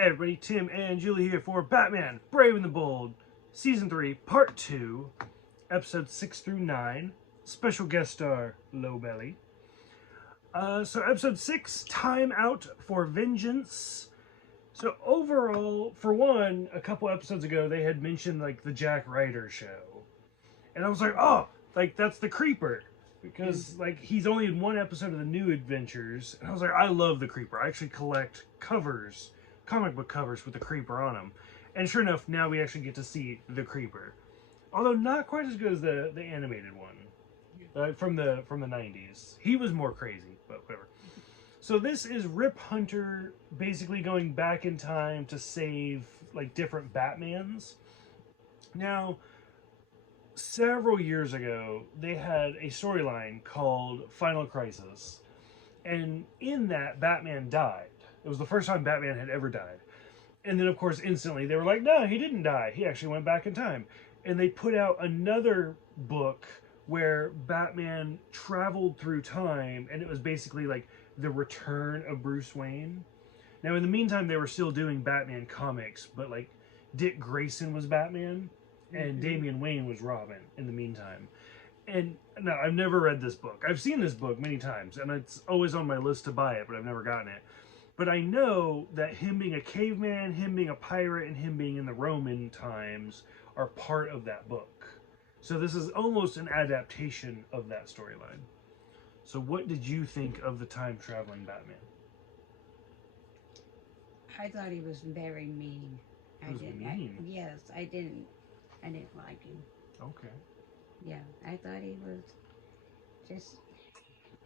Hey everybody, Tim and Julie here for Batman Brave and the Bold, Season 3, Part 2, Episodes 6 through 9. Special guest star, Low Belly. So Episode 6, Time Out for Vengeance. So overall, for one, a couple episodes ago, they had mentioned like the Jack Ryder show. And I was like, oh, like that's the Creeper. Because like he's only in one episode of the New Adventures. And I was like, I love the Creeper. I actually collect covers, comic book covers with the Creeper on them. And sure enough, now we actually get to see the Creeper. Although not quite as good as the animated one from the 90s. He was more crazy, but whatever. So this is Rip Hunter basically going back in time to save like different Batmans. Now, several years ago, they had a storyline called Final Crisis. And in that, Batman died. It was the first time Batman had ever died. And then, of course, instantly they were like, no, he didn't die. He actually went back in time. And they put out another book where Batman traveled through time, and it was basically like the return of Bruce Wayne. Now, in the meantime, they were still doing Batman comics, but like Dick Grayson was Batman, and Damian Wayne was Robin in the meantime. And no, I've never read this book. I've seen this book many times, and it's always on my list to buy it, but I've never gotten it. But I know that him being a caveman, him being a pirate, and him being in the Roman times are part of that book. So this is almost an adaptation of that storyline. So what did you think of the time-traveling Batman? I thought he was very mean. He was mean? Yes, I didn't like him. Okay. Yeah, I thought he was just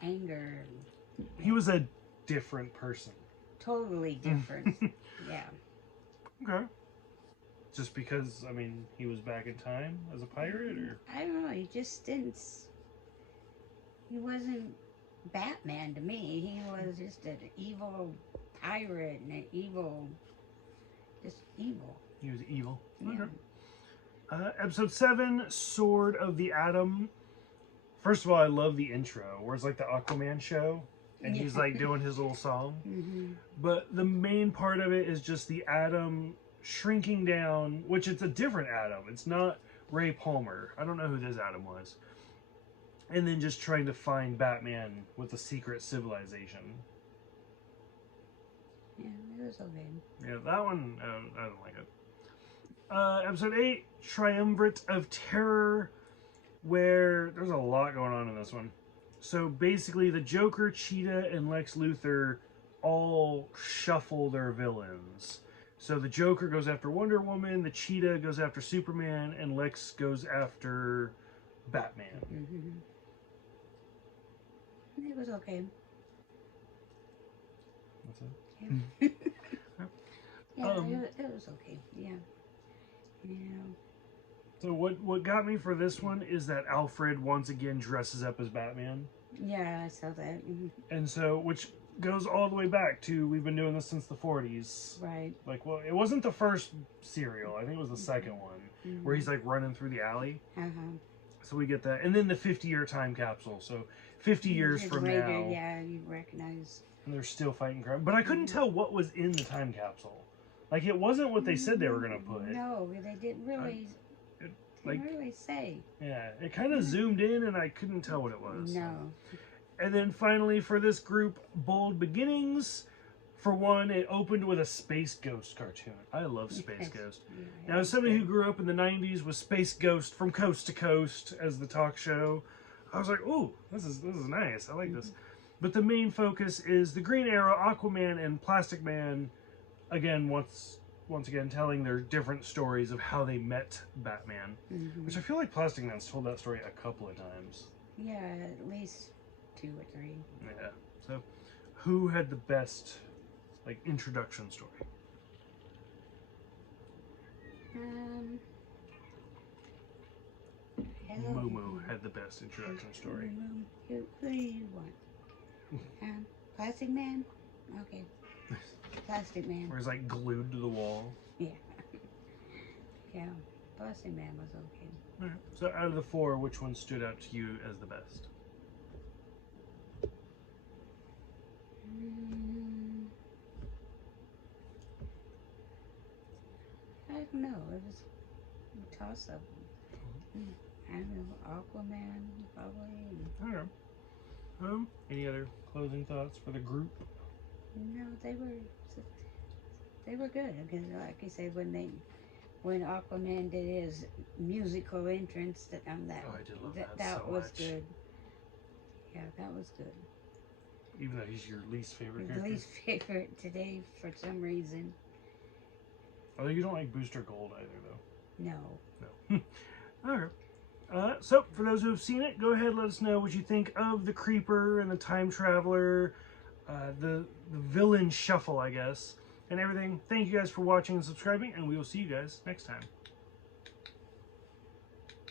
anger. He was a different person. Totally different. Yeah. Okay. Just because, I mean, he was back in time as a pirate, or? I don't know, he just didn't... He wasn't Batman to me. He was just an evil pirate and an evil... Just evil. He was evil. Yeah. Okay. Episode 7, Sword of the Atom. First of all, I love the intro, where it's like the Aquaman show, and he's like doing his little song. But the main part of it is just the Atom shrinking down, which it's a different Atom. It's not Ray Palmer. I don't know who this Atom was. And then just trying to find Batman with a secret civilization. Yeah, it was okay. Yeah, that one, I don't like it. Episode 8, Triumvirate of Terror, where there's a lot going on in this one. So basically, the Joker, Cheetah, and Lex Luthor all shuffle their villains. So the Joker goes after Wonder Woman, the Cheetah goes after Superman, and Lex goes after Batman. It was okay. That's it? Yeah, it was okay. Yeah. Yeah. So what got me for this one is that Alfred once again dresses up as Batman. Yeah, I saw that. And so, which goes all the way back to, we've been doing this since the 40s. Right. Like, well, it wasn't the first serial. I think it was the second one, where he's like running through the alley. So we get that. And then the 50-year time capsule. So 50 years from now. Yeah, you recognize. And they're still fighting crime. But I couldn't tell what was in the time capsule. Like, it wasn't what they said they were going to put. No, they didn't really... Didn't really say. Yeah, it kind of zoomed in and I couldn't tell what it was. No. And then finally for this group, Bold Beginnings. For one, it opened with a Space Ghost cartoon. I love Space Ghost. Now, as somebody who grew up in the 90s with Space Ghost from Coast to Coast as the talk show, I was like, ooh, this is nice. I like this. But the main focus is the Green Arrow, Aquaman, and Plastic Man, again, once again telling their different stories of how they met Batman. Which I feel like Plastic Man's told that story a couple of times. Yeah, at least 2 or 3. Yeah. So, who had the best, like, introduction story? Moo had the best introduction story. Who do you want? Plastic Man? Okay. Plastic Man. Where he's like glued to the wall. Yeah. Yeah. Plastic Man was okay. Alright. So out of the 4, which one stood out to you as the best? don't know. It was a toss up. I don't know, Aquaman, probably. I don't know. Any other closing thoughts for the group? No, they were good because, like you said, when Aquaman did his musical entrance, Oh, I did love that so was much. good. Yeah, that was good. Even though he's your least favorite His character. least favorite today for some reason. Although you don't like Booster Gold either, though. No. No. All right. So, for those who have seen it, go ahead and let us know what you think of the Creeper and the Time Traveler, the villain shuffle, I guess, and everything. Thank you guys for watching and subscribing, and we will see you guys next time.